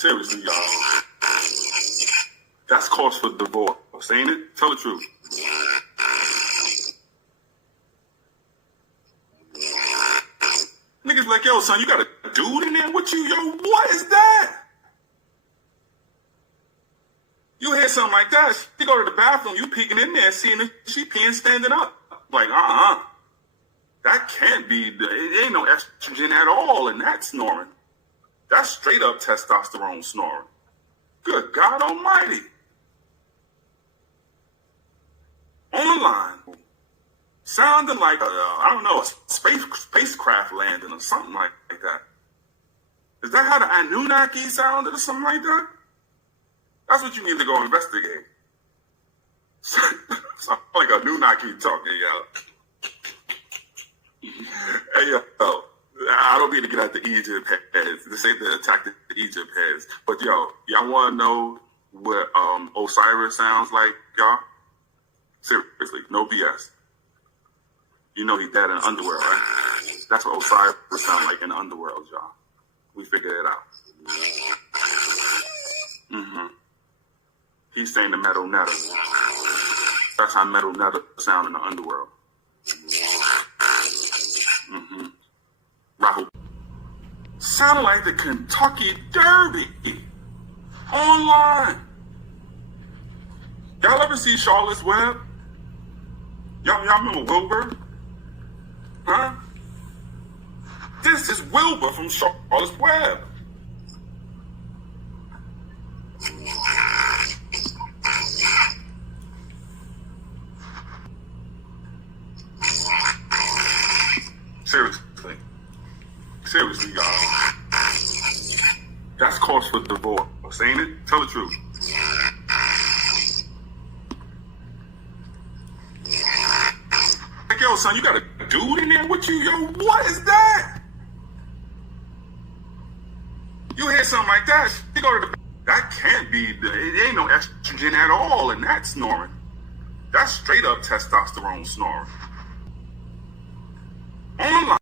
Seriously, y'all. That's cause for divorce, ain't it? Tell the truth. Niggas like, yo, son, you got a dude in there with you? Yo, what is that? You hear something like that, she go to the bathroom, you peeking in there, seeing if she peeing standing up. Like, that can't be, it ain't no estrogen at all in that snoring. That's straight up testosterone snoring. Good God Almighty. Online. Sounding like a spacecraft landing or something like that. Is that how the Anunnaki sounded or something like that? That's what you need to go investigate. Sound like a Anunnaki talking, yo. Hey, yo, I don't mean to get at the Egypt heads. This ain't the attack the Egypt heads. But, yo, y'all want to know what Osiris sounds like, y'all? Seriously, no BS. You know he's dead in the underworld, right? That's what Osiris sounds like in the underworld, y'all. We figured it out. He's saying the metal netta. That's how metal netta sound in the underworld. Rahul. Sound like the Kentucky Derby. Online. Y'all ever see Charlotte's Web? Y'all remember Wilbur? Huh? This is Wilbur from Charlotte's Web. Seriously, y'all. That's cause for divorce, ain't it? Tell the truth. Like, yo, son, you got a dude in there with you? Yo, what is that? You hear something like that, she go to the... That can't be, it ain't no estrogen at all in that snoring. That's straight up testosterone snoring. Online.